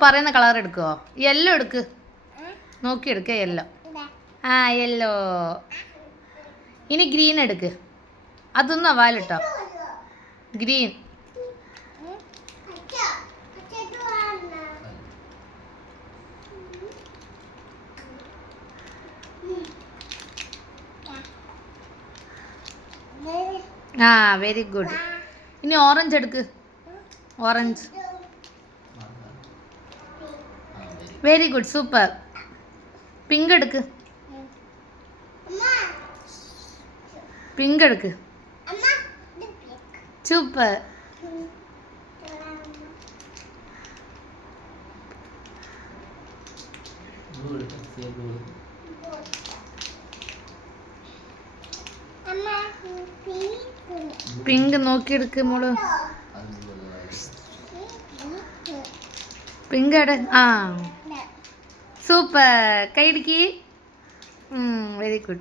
പറയുന്ന colour എടുക്കുവോ? Yellow എടുക്ക്. നോക്കി എടുക്ക. യെല്ലോ. ആ യെല്ലോ. ഇനി ഗ്രീൻ എടുക്ക്. അതൊന്നും വാലിട്ടോ. ഗ്രീൻ. ആ വെരി ഗുഡ്. ഇനി ഓറഞ്ച് എടുക്ക്. Orange. Very good, super. Pink എടുക്ക്. പിങ്ക് എടുക്ക്. സൂപ്പർ. പിങ്ക് നോക്കിയെടുക്ക് മോള്. പിങ്ക് എവിടെ? ആ സൂപ്പർ. കൈയിടിക്ക്. Very good.